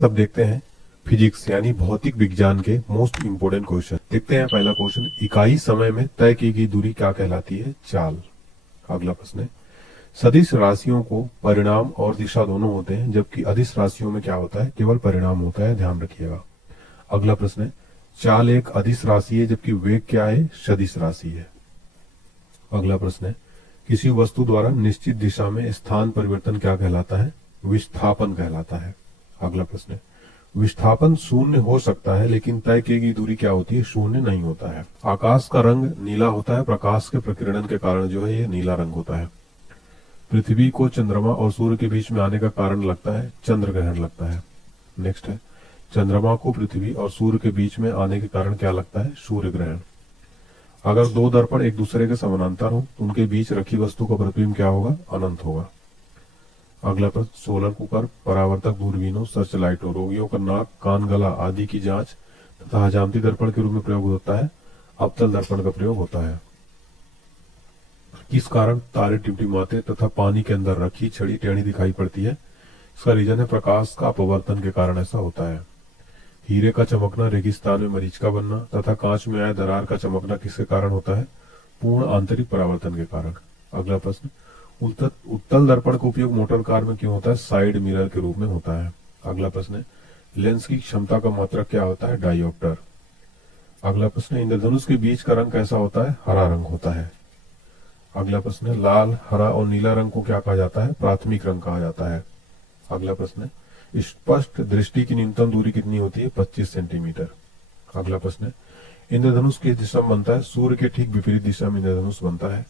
तब देखते हैं फिजिक्स यानी भौतिक विज्ञान के मोस्ट इंपोर्टेंट क्वेश्चन। देखते हैं पहला क्वेश्चन, इकाई समय में तय की गई दूरी क्या कहलाती है? चाल। अगला प्रश्न है, सदिश राशियों को परिणाम और दिशा दोनों होते हैं, जबकि अदिश राशियों में क्या होता है? केवल परिणाम होता है, ध्यान रखिएगा। अगला प्रश्न है, चाल एक अदिश राशि है जबकि वेग क्या है? सदिश राशि है। अगला प्रश्न है, किसी वस्तु द्वारा निश्चित दिशा में स्थान परिवर्तन क्या कहलाता है? विस्थापन कहलाता है। अगला प्रश्न है, विस्थापन शून्य हो सकता है लेकिन तय की गई दूरी क्या होती है? शून्य नहीं होता है। आकाश का रंग नीला होता है, प्रकाश के प्रकीर्णन के कारण जो है ये नीला रंग होता है। पृथ्वी को चंद्रमा और सूर्य के बीच में आने का कारण लगता है? चंद्र ग्रहण लगता है। नेक्स्ट है, चंद्रमा को पृथ्वी और सूर्य के बीच में आने के कारण क्या लगता है? सूर्य ग्रहण। अगर दो दर्पण एक दूसरे के समानांतर हो तो उनके बीच रखी वस्तु का प्रतिबिंब क्या होगा? अनंत होगा। अगला प्रश्न, सोलर कुकर, परावर्तक दूरबीनों, सर्च लाइटों, रोगियों का नाक, कान, गला आदि की जांच तथा हजामती दर्पण के रूप में प्रयोग होता है, अवतल दर्पण का प्रयोग होता है। किस कारण तारे टिमटिमाते तथा पानी के अंदर रखी छड़ी टेढ़ी दिखाई पड़ती है? इसका रीजन है प्रकाश का अपवर्तन के कारण ऐसा होता है। हीरे का चमकना, रेगिस्तान में मरीच का बनना तथा कांच में आए दरार का चमकना किसके कारण होता है? पूर्ण आंतरिक परावर्तन के कारण। अगला प्रश्न, उत्तल दर्पण का उपयोग मोटर कार में क्यों होता है? साइड मिरर के रूप में होता है। अगला प्रश्न है, लेंस की क्षमता का मात्रक क्या होता है? डायोप्टर। अगला प्रश्न है, इंद्रधनुष के बीच का रंग कैसा होता है? हरा रंग होता है। अगला प्रश्न है, लाल, हरा और नीला रंग को क्या कहा जाता है? प्राथमिक रंग कहा जाता है। अगला प्रश्न है, स्पष्ट दृष्टि की न्यूनतम दूरी कितनी होती है? 25 सेंटीमीटर। अगला प्रश्न है, इंद्रधनुष किस दिशा में बनता है? सूर्य के ठीक विपरीत दिशा में इंद्रधनुष बनता है।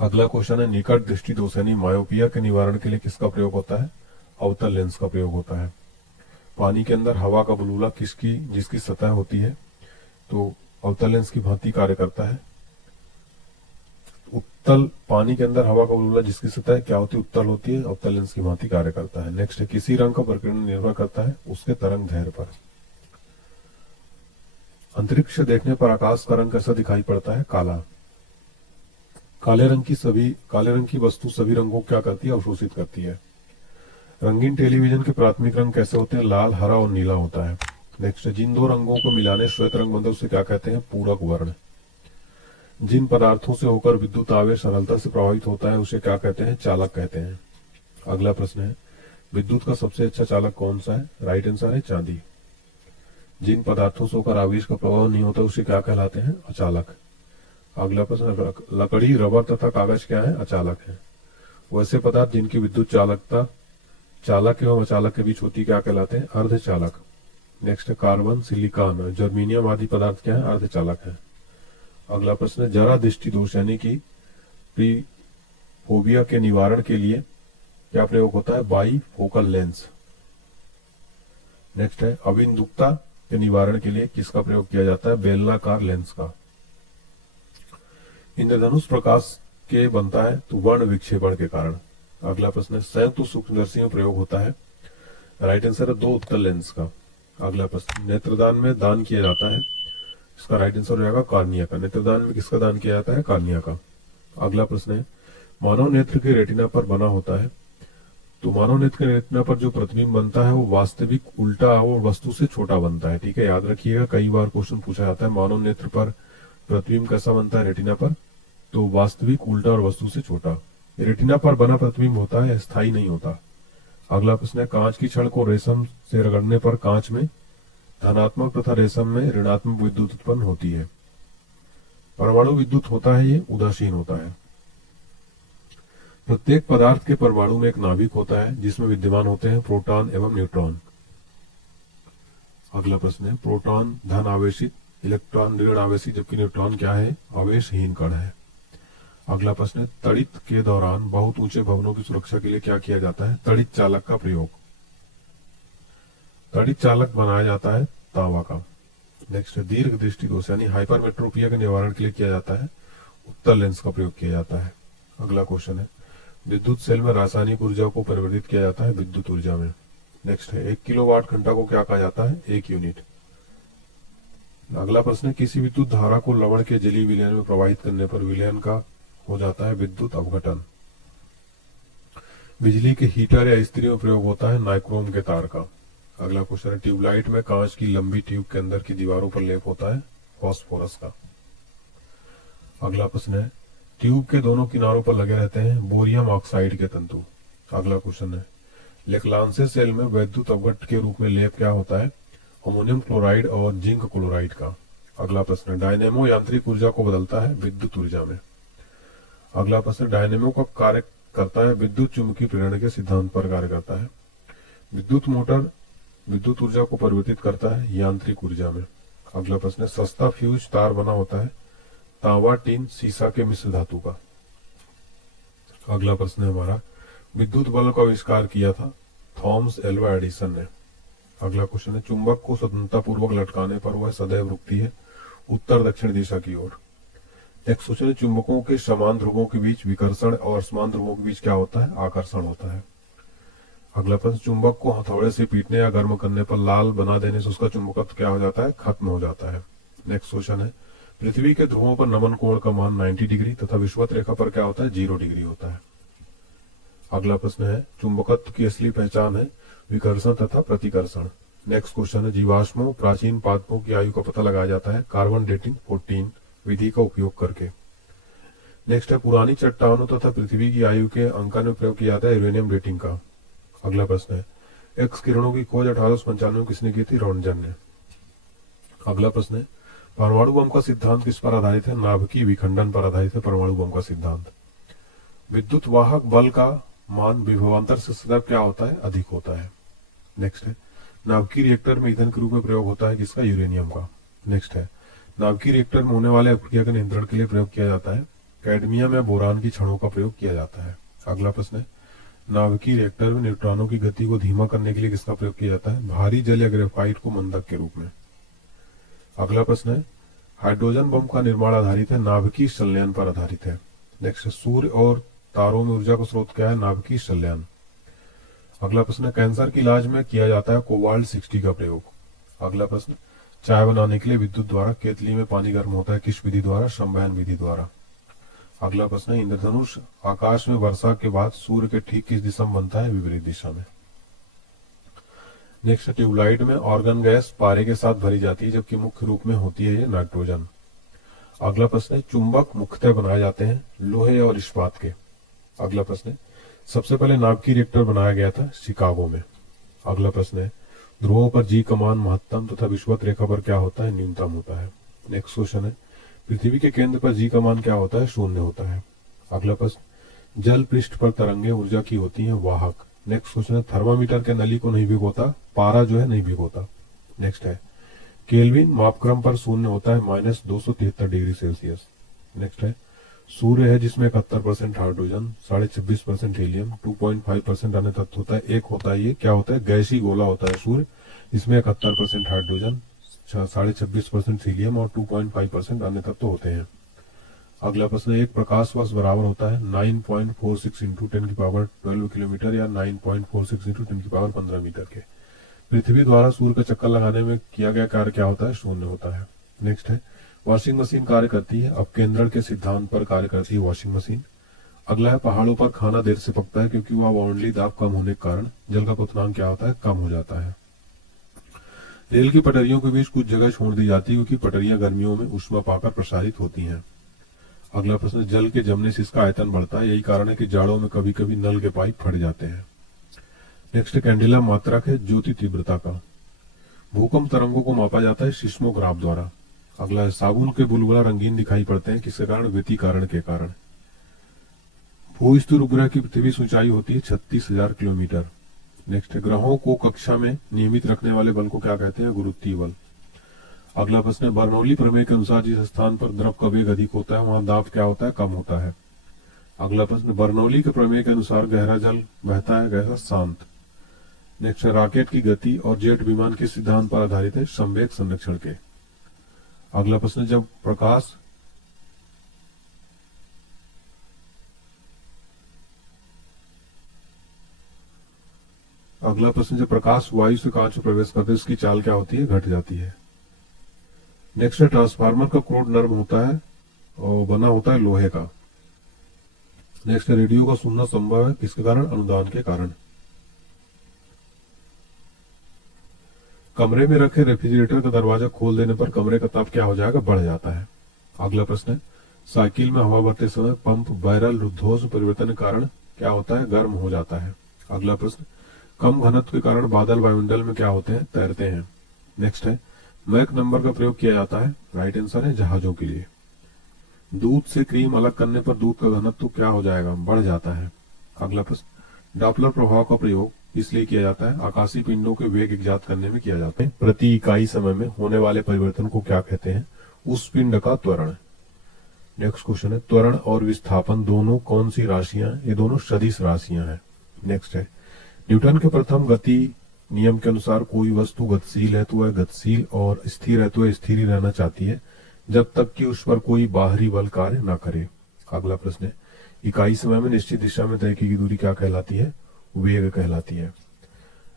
अगला क्वेश्चन है, निकट दृष्टि दोष यानी मायोपिया के निवारण के लिए किसका प्रयोग होता है? अवतल लेंस का प्रयोग होता है। पानी के अंदर हवा का बुलबुला जिसकी सतह होती है तो अवतल लेंस की भांति कार्य करता है। उत्तल पानी के अंदर हवा का बुलबुला जिसकी सतह क्या होती है? उत्तल होती है, अवतल लेंस की भांति कार्य करता है। नेक्स्ट है, किसी रंग का प्रकीर्णन निर्भर करता है उसके तरंग दैर्ध्य पर। अंतरिक्ष देखने पर आकाश का रंग कैसा दिखाई पड़ता है? काला। काले रंग की वस्तु सभी रंगों को क्या करती है? अवशोषित करती है। रंगीन टेलीविजन के प्राथमिक रंग कैसे होते हैं? लाल, हरा और नीला होता है। नेक्स्ट, जिन दो रंगों को मिलाने श्वेत रंग बनता है उसे क्या कहते हैं? पूरक वर्ण। जिन पदार्थों से होकर विद्युत आवेश सरलता से प्रभावित होता है उसे क्या कहते हैं? चालक कहते हैं। अगला प्रश्न है, विद्युत का सबसे अच्छा चालक कौन सा है? राइट आंसर है चांदी। जिन पदार्थों से होकर आवेश का प्रभाव नहीं होता उसे क्या कहलाते हैं? अचालक। अगला प्रश्न, लकड़ी, रबर तथा कागज क्या है? अचालक है। वैसे पदार्थ जिनकी विद्युत चालकता चालक एवं अचालक के बीच होती क्या कहलाते हैं? अर्धचालक। नेक्स्ट, कार्बन, सिलिकॉन, जर्मीनियम आदि पदार्थ क्या है? अर्धचालक है। अगला प्रश्न है, जरा दृष्टि दोष यानी कि प्रीफोबिया के निवारण के लिए क्या प्रयोग होता है? By focal lens. नेक्स्ट है, अबिंदुकता के निवारण के लिए किसका प्रयोग किया जाता है? बेलनाकार लेंस का। इंद्रधनुष प्रकाश के बनता है तो वर्ण विक्षेपण के कारण। अगला प्रश्न है, संयुक्त सूक्ष्मदर्शी में प्रयोग होता है? राइट आंसर है दो उत्तल लेंस का। अगला प्रश्न, नेत्रदान में दान किया जाता है? इसका राइट आंसर हो जाएगा कार्निया का। नेत्रदान में किसका दान किया जाता है? कार्निया का। अगला प्रश्न है, मानव नेत्र के रेटिना पर बना होता है तो मानव नेत्र के रेटिना पर जो प्रतिबिंब बनता है वो वास्तविक उल्टा और वस्तु से छोटा बनता है। ठीक है, याद रखिएगा, कई बार क्वेश्चन पूछा जाता है मानव नेत्र पर प्रतिबिंब कैसा बनता है रेटिना पर? तो वास्तविक उल्टा और वस्तु से छोटा। रेटिना पर बना प्रतिबिंब होता है, स्थायी नहीं होता। अगला प्रश्न है, कांच की छड़ को रेशम से रगड़ने पर कांच में धनात्मक तथा रेशम में ऋणात्मक विद्युत उत्पन्न होती है। परमाणु विद्युत होता है ये उदासीन होता है। प्रत्येक पदार्थ के परमाणु में एक नाभिक होता है जिसमें विद्यमान होते हैं प्रोटॉन एवं न्यूट्रॉन। अगला प्रश्न है, प्रोटॉन धन आवेशित, इलेक्ट्रॉन ऋण आवेशित, जबकि न्यूट्रॉन क्या है? आवेशहीन कण है। अगला प्रश्न है, तड़ित के दौरान बहुत ऊंचे भवनों की सुरक्षा के लिए क्या किया जाता है? तड़ित चालक का प्रयोग। तड़ित चालक बनाया जाता है तांबा का। नेक्स्ट है, दीर्घ दृष्टि दोष यानी हाइपरमेट्रोपिया के निवारण के लिए किया जाता है? उत्तल लेंस का प्रयोग किया जाता है। अगला क्वेश्चन है, विद्युत सेल में रासायनिक ऊर्जा को परिवर्तित किया जाता है विद्युत ऊर्जा में। नेक्स्ट है, 1 किलोवाट घंटा को क्या कहा जाता है? 1 यूनिट। अगला प्रश्न है, किसी विद्युत धारा को लवण के जलीय विलयन में प्रवाहित करने पर विलयन का हो जाता है विद्युत अपघटन। बिजली के हीटर या इस्त्री में प्रयोग होता है नाइक्रोम के तार का। अगला क्वेश्चन है, ट्यूबलाइट में कांच की लंबी ट्यूब के अंदर की दीवारों पर लेप होता है फास्फोरस का। अगला प्रश्न है, ट्यूब के दोनों किनारों पर लगे रहते हैं बोरियम ऑक्साइड के तंतु। अगला क्वेश्चन है, लेक्लांसे सेल में वैद्युत अवगट के रूप में लेप क्या होता है अमोनियम क्लोराइड और जिंक क्लोराइड का। अगला प्रश्न है, डायनेमो यांत्रिक ऊर्जा को बदलता है विद्युत ऊर्जा में। अगला प्रश्न, डायनेमो का कार्य करता है विद्युत चुंबकीय प्रेरण के सिद्धांत पर कार्य करता है। विद्युत मोटर विद्युत ऊर्जा को परिवर्तित करता है यांत्रिक ऊर्जा में। अगला प्रश्न है, सस्ता फ्यूज तार बना होता है तांबा टीन सीसा के मिश्र धातु का। अगला प्रश्न है हमारा, विद्युत बल्ब का आविष्कार किया था थॉमस एल्वा एडिसन ने। अगला क्वेश्चन है, चुंबक को स्वतंत्रता पूर्वक लटकाने पर वह सदैव रुकती है उत्तर दक्षिण दिशा की ओर। नेक्स्ट क्वेश्चन है, चुंबकों के समान ध्रुवों के बीच विकर्षण और समान ध्रुवों के बीच क्या होता है आकर्षण होता है। अगला प्रश्न, चुंबक को हथौड़े से पीटने या गर्म करने पर लाल बना देने से उसका चुंबकत्व क्या हो जाता है खत्म हो जाता है। नेक्स्ट क्वेश्चन है, पृथ्वी के ध्रुवों पर नमन कोण का मान 90 डिग्री तथा विषुवत रेखा पर क्या होता है 0 डिग्री होता है। अगला प्रश्न है, चुंबकत्व की असली पहचान है विकर्षण तथा प्रतिकर्षण। नेक्स्ट क्वेश्चन है, जीवाश्मों प्राचीन पादपों की आयु का पता लगाया जाता है कार्बन डेटिंग 14 विधि का उपयोग करके। नेक्स्ट है, पुरानी चट्टानों तथा पृथ्वी की आयु के अंकन में प्रयोग किया जाता है यूरेनियम डेटिंग का। अगला प्रश्न है, एक्स किरणों की खोज 1895 में किसने की थी रॉन्टजन ने। अगला प्रश्न है, परमाणु बम का सिद्धांत किस पर आधारित है नाभिकीय विखंडन पर आधारित है परमाणु बम का सिद्धांत। विद्युत वाहक बल का मान विभवांतर से सदैव क्या होता है अधिक होता है। नेक्स्ट है, नाभिकीय रिएक्टर में ईंधन के रूप में प्रयोग होता है किसका यूरेनियम का। नेक्स्ट है, नाभिकीय रिएक्टर में होने वाले अपक्रिया के नियंत्रण के लिए प्रयोग किया जाता है कैडमियम या बोरान की छड़ों का प्रयोग किया जाता है। अगला प्रश्न है, नाभिकीय रिएक्टर में न्यूट्रॉनों की गति को धीमा करने के लिए किसका प्रयोग किया जाता है भारी जल या ग्रेफाइट को मंदक के रूप में। अगला प्रश्न है, हाइड्रोजन बम का निर्माण आधारित है नाभिकीय संलयन पर आधारित है। नेक्स्ट, सूर्य और तारों में ऊर्जा का स्रोत क्या है नाभिकीय संलयन। अगला प्रश्न है, कैंसर के इलाज में किया जाता है कोबाल्ट 60 का प्रयोग। अगला प्रश्न, चाय बनाने के लिए विद्युत द्वारा केतली में पानी गर्म होता है किस विधि द्वारा संवहन विधि द्वारा। अगला प्रश्न है, इंद्रधनुष आकाश में वर्षा के बाद सूर्य के ठीक किस दिशा में बनता है विपरीत दिशा में। नेक्स्ट, ट्यूबलाइट में ऑर्गन गैस पारे के साथ भरी जाती है जबकि मुख्य रूप में होती है ये नाइट्रोजन। अगला प्रश्न है, चुंबक मुख्यतः बनाए जाते हैं लोहे और इस्पात के। अगला प्रश्न है, सबसे पहले नाभिकीय रिएक्टर बनाया गया था शिकागो में। अगला प्रश्न है, ध्रुवों पर जी का मान महत्तम तथा विषुवत रेखा पर क्या होता है न्यूनतम होता है। नेक्स्ट क्वेश्चन है, पृथ्वी के केंद्र पर जी का मान क्या होता है 0 होता है। अगला प्रश्न, जल पृष्ठ पर तरंगे ऊर्जा की होती है वाहक। नेक्स्ट क्वेश्चन है, थर्मामीटर के नली को नहीं भिगोता पारा जो है नहीं भिगोता। नेक्स्ट है, केल्विन मापक्रम पर 0 होता है -273 डिग्री सेल्सियस। नेक्स्ट है, सूर्य है जिसमें 71% हाइड्रोजन 26.5% हीलियम 2.5% अन्य तत्व होता है। एक होता है ये क्या होता है गैसीय गोला होता है सूर्य इसमें 71% हाइड्रोजन 26.5% हीलियम और 2.5% अन्य तत्व होते हैं। अगला प्रश्न, एक प्रकाश वर्ष बराबर होता है 9.46 इंटू 10⁻12 किलोमीटर या 9.46 इंटू 10⁻15 मीटर के। पृथ्वी द्वारा सूर्य का चक्कर लगाने में किया गया कार्य क्या होता है 0 होता है। नेक्स्ट है, वॉशिंग मशीन कार्य करती है अपकेंद्रण के सिद्धांत पर कार्य करती है वॉशिंग मशीन। अगला है, पहाड़ों पर खाना देर से पकता है क्योंकि वह वाउंडली दाब कम होने के कारण जल का क्वथनांक क्या होता है कम हो जाता है। रेल की पटरियों के बीच कुछ जगह छोड़ दी जाती है क्योंकि पटरियां गर्मियों में ऊष्मा पाकर प्रसारित होती हैं। अगला प्रश्न, जल के जमने से इसका आयतन बढ़ता है यही कारण है कि जाड़ों में कभी कभी नल के पाइप फट जाते हैं। नेक्स्ट, कैंडिला मात्रक है ज्योति तीव्रता का। भूकंप तरंगों को मापा जाता है सिस्मोग्राफ द्वारा। अगला है, साबुन के बुलबुला रंगीन दिखाई पड़ते हैं किसके कारण व्यतिकरण के कारण। भूस्थिर उपग्रह की पृथ्वी की ऊंचाई होती है 36,000 किलोमीटर। नेक्स्ट, ग्रहों को कक्षा में नियमित रखने वाले बल को क्या कहते हैं गुरुत्वीय बल। अगला प्रश्न है, बर्नौली प्रमेय के अनुसार जिस स्थान पर द्रव का वेग अधिक होता है वहां दाब क्या होता है कम होता है। अगला प्रश्न, बर्नौली के प्रमेय के अनुसार गहरा जल बहता है कैसा शांत। नेक्स्ट, रॉकेट की गति और जेट विमान के सिद्धांत पर आधारित है संवेग संरक्षण के। अगला प्रश्न, जब प्रकाश वायु से कांच में प्रवेश करते है उसकी चाल क्या होती है घट जाती है। नेक्स्ट है, ट्रांसफार्मर का क्रोड नर्म होता है और बना होता है लोहे का। नेक्स्ट है, रेडियो का सुनना संभव है किसके कारण? अनुदान के कारण। कमरे में रखे रेफ्रिजरेटर का दरवाजा खोल देने पर कमरे का ताप क्या हो जाएगा? बढ़ जाता है। अगला प्रश्न है, साइकिल में हवा भरते समय पंप बैरल रुद्धोष परिवर्तन के कारण क्या होता है? गर्म हो जाता है। अगला प्रश्न, कम घनत्व के कारण बादल वायुमंडल में क्या होते हैं? तैरते हैं। नेक्स्ट है, मैक नंबर का प्रयोग किया जाता है? राइट आंसर है जहाजों के लिए। दूध से क्रीम अलग करने पर दूध का घनत्व क्या हो जाएगा? बढ़ जाता है। अगला प्रश्न, डॉपलर प्रभाव का प्रयोग इसलिए किया जाता है? आकाशीय पिंडों के वेग ज्ञात करने में किया जाता है। प्रति इकाई समय में होने वाले परिवर्तन को क्या कहते हैं? उस पिंड का त्वरण। नेक्स्ट क्वेश्चन है, त्वरण और विस्थापन दोनों कौन सी राशियां हैं? ये दोनों सदिश राशियां हैं। नेक्स्ट है, न्यूटन के प्रथम गति नियम के अनुसार कोई वस्तु गतिशील है तो वह गतिशील और स्थिर है तो वह स्थिर ही रहना चाहती है जब तक कि उस पर कोई बाहरी बल कार्य न करे। अगला प्रश्न है, इकाई समय में निश्चित दिशा में तय की गई दूरी क्या कहलाती है? वेग कहलाती है।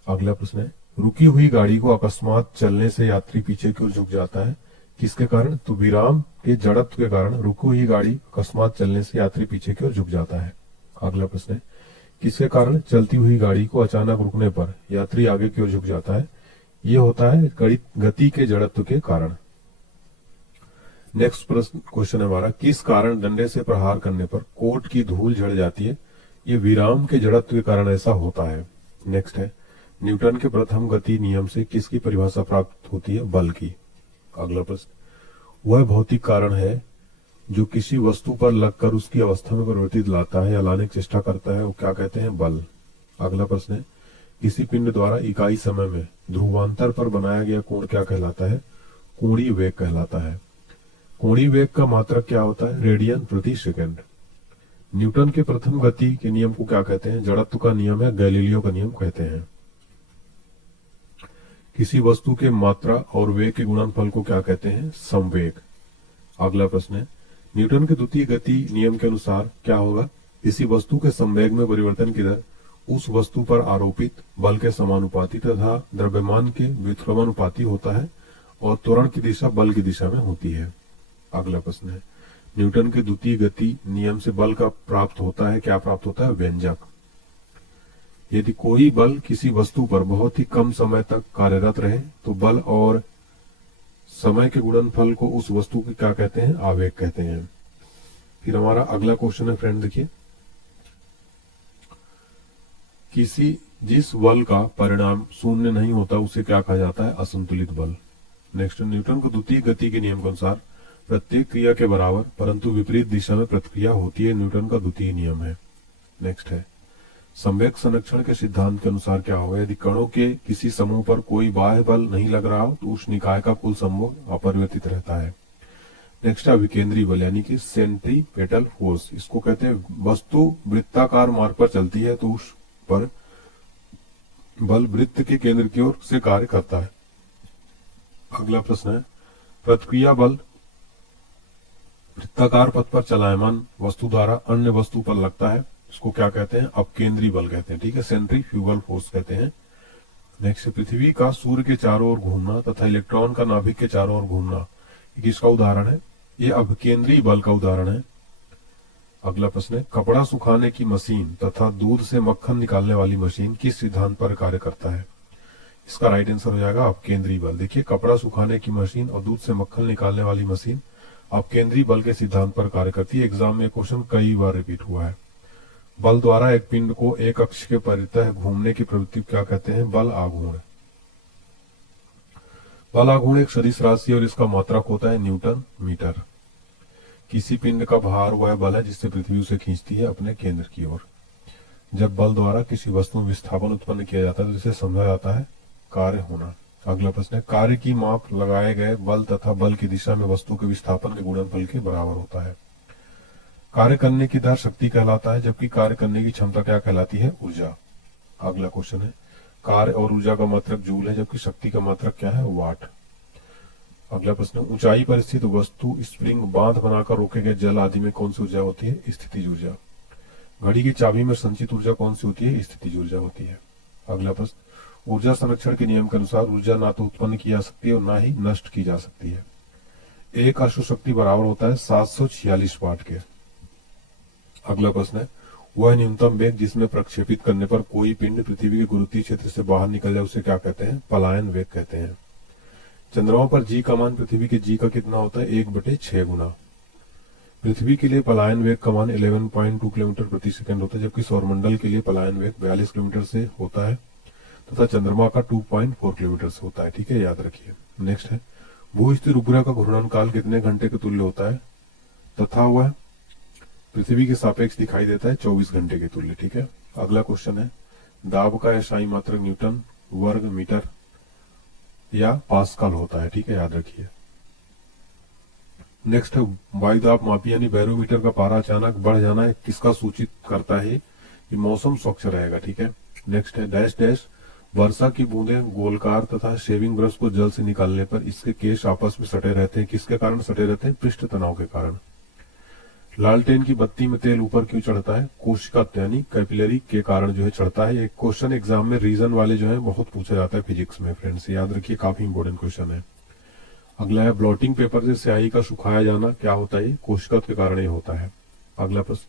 अगला प्रश्न है, रुकी हुई गाड़ी को अकस्मात चलने से यात्री पीछे की ओर झुक जाता है, किसके कारण? तो विराम के जड़त्व के कारण रुकी हुई गाड़ी अकस्मात चलने से यात्री पीछे की ओर झुक जाता है। अगला प्रश्न है, किसके कारण चलती हुई गाड़ी को अचानक रुकने पर यात्री आगे की ओर झुक जाता है? ये होता है गति के जड़त्व के कारण। नेक्स्ट प्रश्न क्वेश्चन है हमारा, किस कारण डंडे से प्रहार करने पर कोट की धूल झड़ जाती है? ये विराम के जड़त्व के कारण ऐसा होता है। नेक्स्ट है, न्यूटन के प्रथम गति नियम से किसकी परिभाषा प्राप्त होती है? बल की। अगला प्रश्न, वह भौतिक कारण है जो किसी वस्तु पर लगकर उसकी अवस्था में परिवर्तित लाता है या लाने की चेष्टा करता है, वो क्या कहते हैं? बल। अगला प्रश्न है, किसी पिंड द्वारा इकाई समय में ध्रुवांतर पर बनाया गया कोण क्या कहलाता है? कोणीय वेग कहलाता है। कोणीय वेग का मात्रक क्या होता है? रेडियन प्रति सेकंड। न्यूटन के प्रथम गति के नियम को क्या कहते हैं? जड़त्व का नियम है, गैलीलियो का नियम कहते हैं। किसी वस्तु के मात्रा और वेग के गुणनफल को क्या कहते हैं? संवेग। अगला प्रश्न है, न्यूटन के द्वितीय गति नियम के अनुसार क्या होगा? किसी वस्तु के संवेग में परिवर्तन की दर उस वस्तु पर आरोपित बल के समानुपाती तथा द्रव्यमान के व्युत्क्रमानुपाती होता है और त्वरण की दिशा बल की दिशा में होती है। अगला प्रश्न है, न्यूटन के द्वितीय गति नियम से बल का प्राप्त होता है, क्या प्राप्त होता है? व्यंजक। यदि कोई बल किसी वस्तु पर बहुत ही कम समय तक कार्यरत रहे तो बल और समय के गुणनफल को उस वस्तु की क्या कहते हैं? आवेग कहते हैं। फिर हमारा अगला क्वेश्चन है फ्रेंड, देखिए, जिस बल का परिणाम शून्य नहीं होता उसे क्या कहा जाता है? असंतुलित बल। नेक्स्ट, न्यूटन को द्वितीय गति के नियम के अनुसार प्रत्येक क्रिया के बराबर परंतु विपरीत दिशा में प्रतिक्रिया होती है, न्यूटन का द्वितीय नियम है। नेक्स्ट है, संवेग संरक्षण के सिद्धांत के अनुसार क्या होगा? यदि कणों के किसी समूह पर कोई बाह्य बल नहीं लग रहा हो तो उस निकाय का कुल समूह अपरिवर्तित रहता है। नेक्स्ट है विकेंद्रीय बल यानी कि सेंट्रीपेटल फोर्स, इसको कहते हैं वस्तु वृत्ताकार मार्ग पर चलती है तो उस पर बल वृत्त के केंद्र की ओर से कार्य करता है। अगला प्रश्न है, प्रतिक्रिया बल वृत्ताकार पथ पर चलायमान वस्तु द्वारा अन्य वस्तु पर लगता है, इसको क्या कहते हैं? अपकेंद्री बल कहते हैं। ठीक है, सेंट्रीफ्यूगल फोर्स कहते हैं। नेक्स्ट, पृथ्वी का सूर्य के चारों ओर घूमना तथा इलेक्ट्रॉन का नाभिक के चारों ओर घूमना किसका उदाहरण है? ये अपकेंद्री बल का उदाहरण है। अगला प्रश्न है, कपड़ा सुखाने की मशीन तथा दूध से मक्खन निकालने वाली मशीन किस सिद्धांत पर कार्य करता है? इसका राइट आंसर हो जाएगा अपकेंद्री बल। देखिए, कपड़ा सुखाने की मशीन और दूध से मक्खन निकालने वाली मशीन अपकेंद्री बल के सिद्धांत पर कार्य करती है। एग्जाम में क्वेश्चन कई बार रिपीट हुआ है। बल द्वारा एक पिंड को एक अक्ष के परितः घूमने की प्रवृत्ति क्या कहते हैं? बल आघूर्ण। बल आघूर्ण एक सदिश राशि और इसका मात्रक होता है न्यूटन मीटर। किसी पिंड का भार वह बल है जिससे पृथ्वी उसे खींचती है अपने केंद्र की ओर। जब बल द्वारा किसी वस्तु में विस्थापन उत्पन्न किया जाता है तो इसे समझा जाता है कार्य होना। अगला प्रश्न है, कार्य की माप लगाए गए बल तथा बल की दिशा में वस्तु के विस्थापन के गुणनफल के बराबर होता है। कार्य करने की दर शक्ति कहलाता है जबकि कार्य करने की क्षमता क्या कहलाती है? ऊर्जा। अगला क्वेश्चन है, कार्य और ऊर्जा का मात्रक जूल है जबकि शक्ति का मात्रक क्या है? वाट। अगला प्रश्न, ऊंचाई पर स्थित वस्तु स्प्रिंग बांध बनाकर रोके गए जल आदि में कौन सी ऊर्जा होती है? स्थितिज ऊर्जा। घड़ी की चाबी में संचित ऊर्जा कौन सी होती है? स्थितिज ऊर्जा होती है। अगला प्रश्न, ऊर्जा संरक्षण के नियम के अनुसार ऊर्जा ना तो उत्पन्न की जा सकती है और ना ही नष्ट की जा सकती है। एक अश्व शक्ति बराबर होता है 746 वाट के। अगला प्रश्न है, वह न्यूनतम वेग जिसमें प्रक्षेपित करने पर कोई पिंड पृथ्वी के गुरुत्वीय क्षेत्र से बाहर निकल जाए उसे क्या कहते हैं? पलायन वेग कहते हैं। चंद्रमा पर जी का मान पृथ्वी के जी का कितना होता है? 1/6 गुना। पृथ्वी के लिए पलायन वेग का मान 11.2 किलोमीटर प्रति सेकंड होता है, जबकि सौरमंडल के लिए पलायन वेग 42 किलोमीटर से होता है तथा चंद्रमा का 2.4 किलोमीटर से होता है। ठीक है, याद रखिए। नेक्स्ट है, भू स्थिर उपग्रह का घूर्णन काल कितने घंटे के तुल्य होता है तथा वह पृथ्वी के सापेक्ष दिखाई देता है? 24 घंटे के तुल्य। ठीक है। अगला क्वेश्चन है, दाब का एसआई मात्रक न्यूटन वर्ग मीटर या पास्कल होता है। ठीक है, याद रखिए। नेक्स्ट है, वायुदाब मापी यानी बैरोमीटर का पारा अचानक बढ़ जाना किसका सूचित करता है? कि मौसम स्वच्छ रहेगा। ठीक है। नेक्स्ट है, डैश डैश वर्षा की बूंदें गोलकार तथा शेविंग ब्रश को जल से निकालने पर इसके केश आपस में सटे रहते हैं, किसके कारण सटे रहते हैं? पृष्ठ तनाव के कारण। लालटेन की बत्ती में तेल ऊपर क्यों चढ़ता है? कोशिका यानी कैपिलरी के कारण जो है चढ़ता है। एक क्वेश्चन एग्जाम में रीजन वाले जो है बहुत पूछा जाता है फिजिक्स में फ्रेंड्स, याद रखिए, काफी इंपोर्टेंट क्वेश्चन है। अगला है, ब्लॉटिंग पेपर से स्याही का सुखाया जाना क्या होता है? कोशिका के कारण ही होता है। अगला प्रश्न,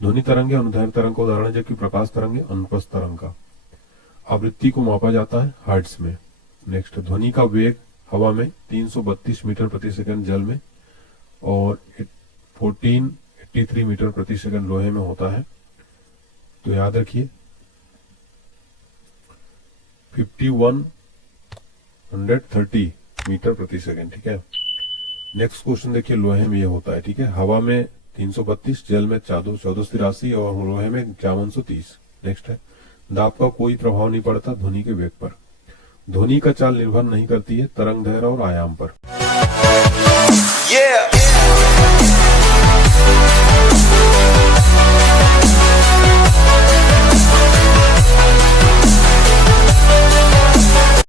ध्वनि तरंग अनुदैर्घ्य तरंग का उदाहरण है, जबकि प्रकाश तरंग अनुप्रस्थ तरंग का। आवृत्ति को मापा जाता है हर्ट्ज में। नेक्स्ट, ध्वनि का वेग हवा में 332 मीटर प्रति सेकंड जल में और 1483 मीटर प्रति सेकंड लोहे में होता है। तो याद रखिए 5130 मीटर प्रति सेकंड। ठीक है। नेक्स्ट क्वेश्चन देखिए, लोहे में ये होता है। ठीक है, हवा में 332, जल में 1483 और लोहे में 5130। नेक्स्ट है, दाब का कोई प्रभाव नहीं पड़ता ध्वनि के वेग पर। ध्वनि का चाल निर्भर नहीं करती है तरंग दैर्घ्य और आयाम पर।